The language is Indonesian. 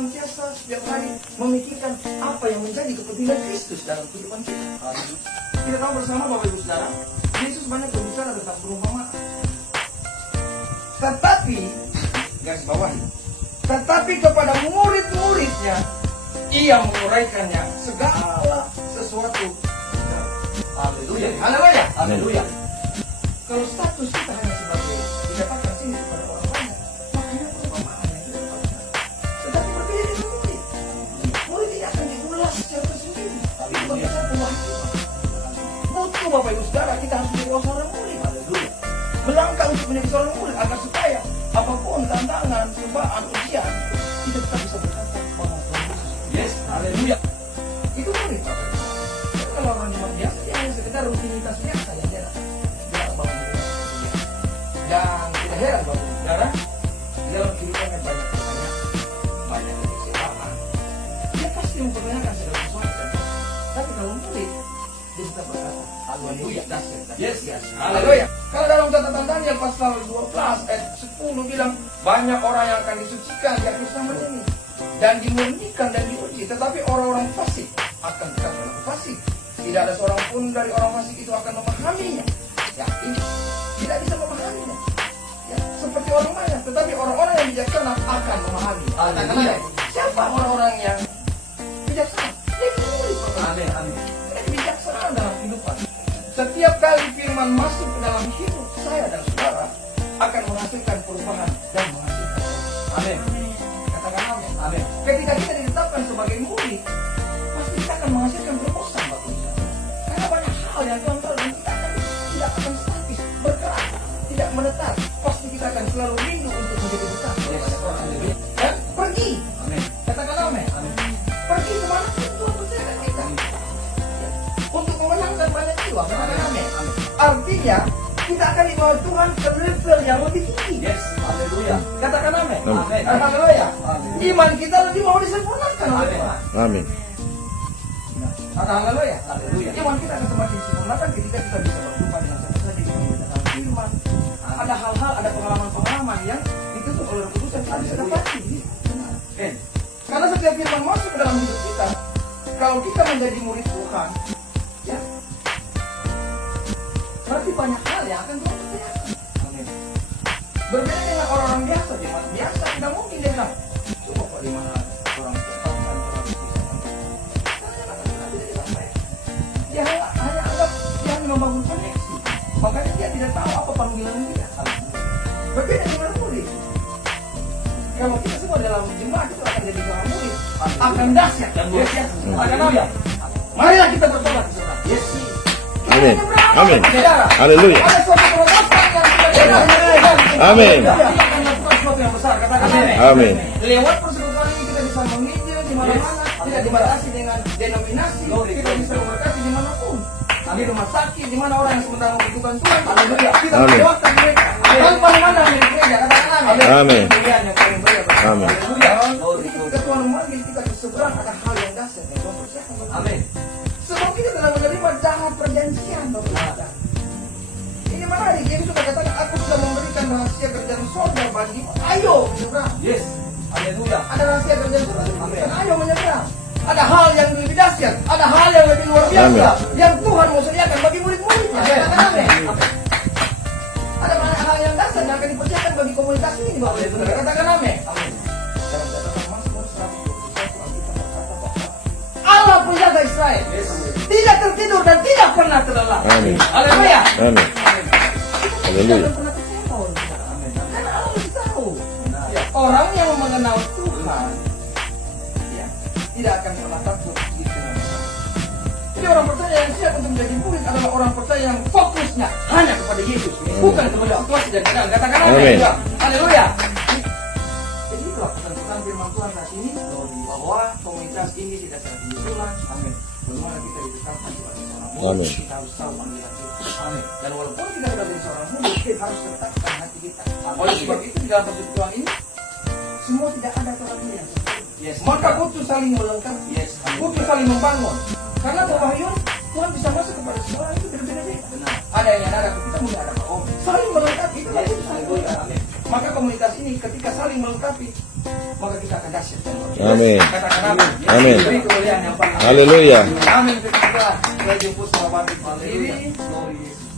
senantiasa setiap hari memikirkan apa yang menjadi kepentingan Kristus dalam kehidupan kita. Kita tahu bersama Bapak Ibu Saudara, Yesus banyak berbicara tentang perumpamaan. Tetapi, garis bawahi, tetapi kepada murid-muridnya, ia menguraikannya segala sesuatu. Haleluya, haleluya, haleluya. Kalau status kita hanya sebagai dikatakan sini kepada orang banyak, makanya perumpamaan yang kita dapatkan. Tetapi berbeda dengan murid. Murid tidak akan diulas secara tersendiri, tapi berbeda kewajiban. Butuh Bapak Ibu Saudara, kita harus menjadi seorang murid. Haleluya. Melangkah untuk menjadi seorang murid agar supaya apapun tantangan, cobaan, ujian, kita tetap bisa berkata kepada Tuhan Yesus. Yes, haleluya. Itu murid Bapak Ibu. Kalau orang cuma biasa, dia hanya sekedar rutinitas biasa ya, dia bangun dan tidak heran Bapak Ibu Saudara, di dalam kehidupannya banyak pertanyaan, banyak kekecewaan. Dia pasti mempertanyakan segala sesuatu. Tapi kalau murid, dia tetap berkata, haleluya, yes, yes, haleluya. Kalau dalam catatan Daniel pasal 12 ayat 10 bilang, banyak orang yang akan disucikan di akhir zaman ini dan dimurnikan dan diuji, tetapi orang-orang fasik akan tetap berlaku fasik. Tidak ada seorang pun dari orang fasik itu akan memahaminya. Ya, ini tidak bisa memahaminya. Ya, seperti orang banyak, tetapi orang-orang yang bijaksana akan memahami. Haleluya. Siapa orang-orang yang bijaksana? Dia murid. Amin. Dia bijaksana dalam kehidupan. Setiap kali firman masuk ke dalam hidup saya dan saudara, akan menghasilkan perubahan dan menghasilkan. Amin. Katakan amin. Amin. Ketika kita ditetapkan sebagai murid, pasti kita akan menghasilkan terobosan, Bapak Ibu. Karena banyak hal yang Tuhan tahu dan kita tidak akan statis, bergerak, tidak menetap. Pasti kita akan selalu rindu untuk menjadi besar. Dan pergi. Amin. Katakan amin. Amin. Pergi kemana pun Tuhan percayakan kita. Untuk memenangkan banyak jiwa. Katakan amin. Artinya kita akan dibawa Tuhan ke level yang lebih tinggi. Yes, haleluya. Katakan amin. Amin. Haleluya. Iman kita lebih mau disempurnakan oleh Tuhan. Amin. Haleluya. Haleluya. Iman kita akan semakin disempurnakan ketika kita bisa berjumpa dengan siapa saja kita memberitakan firman. Ada hal-hal, ada pengalaman-pengalaman yang dituntut oleh Roh Kudus yang kita bisa dapati. Karena setiap firman masuk ke dalam hidup kita, kalau kita menjadi murid Tuhan, ya, berarti banyak hal yang akan Tuhan percayakan. Amin. Berbeda dengan orang-orang biasa, jemaat biasa tidak mungkin dia bilang, coba Pak di mana orang Tuhan orang dia hanya anggap dia hanya membangun koneksi, makanya dia tidak tahu apa panggilan dia. Berbeda dengan murid. Kalau kita semua dalam jemaat itu akan jadi seorang murid, akan dahsyat dan luar biasa. Haleluya. Marilah kita bertobat, saudara. Yes. Amin. Amin. Haleluya. Ada suatu terobosan yang kita Amin. Kita akan melakukan sesuatu yang besar. Katakan amin. Amin. Lewat persekutuan ini kita bisa menginjil di mana-mana, tidak dibatasi dengan denominasi. Kita bisa memberkati dimanapun. Di rumah sakit, di mana orang yang sementara membutuhkan Tuhan. Haleluya. Kita melewatkan mereka. Tanpa memandang milik gereja. Katakan amin. Amin. Amin. Haleluya. Ketika Tuhan memanggil kita ke seberang, ada hal yang dahsyat yang Tuhan persiapkan. Amin. Sebab kita telah menerima damai perjanjian, Bapak. Ini menarik. Yesus sudah katakan, aku sudah memberikan rahasia kerjaan surga bagimu. Ayo menyeberang. Yes. Haleluya. Ada rahasia kerjaan surga. Amin. Ayo menyeberang. Ada hal yang lebih dahsyat, ada hal yang lebih luar biasa yang Tuhan mau sediakan bagi murid-muridnya. Amin. Ada banyak hal yang dahsyat yang akan dipersiapkan bagi komunitas ini, Bapak Ibu. Katakan amin. Amin. Dalam catatan Mazmur 121 Alkitab berkata bahwa Allah penjaga Israel tidak tertidur dan tidak pernah terlelap. Amin. Haleluya. Amin. Haleluya. Tidak pernah kecewa. Karena Allah lebih tahu. Orang yang mengenal Tuhan tidak akan pernah takut di tengah masalah. Jadi orang percaya yang siap untuk menjadi murid adalah orang percaya yang fokusnya hanya kepada Yesus, bukan kepada situasi dan keadaan. Katakan amin. Haleluya. Jadi itulah pesan-pesan firman Tuhan saat ini bahwa komunitas ini tidak secara kebetulan. Amin. Bagaimana kita ditetapkan sebagai seorang murid, kita harus tahu panggilan Tuhan. Amin. Dan walaupun kita sudah menjadi seorang murid, kita harus tetapkan hati kita. Oleh sebab itu di dalam persekutuan ini semua tidak ada orang yang yes. Maka butuh saling melengkapi, yes. Butuh saling membangun. Karena Bapak Tuhan bisa masuk kepada semua orang itu berbeda-beda. Ada yang ada kita mungkin ada saling melengkapi itu yes. Maka komunitas ini ketika saling melengkapi, maka kita akan dahsyat. Amin. Katakan amin. Amin. Beri kemuliaan yang paling. Haleluya. Amin. Ketika saya jemput sahabat itu sendiri, glory Yesus.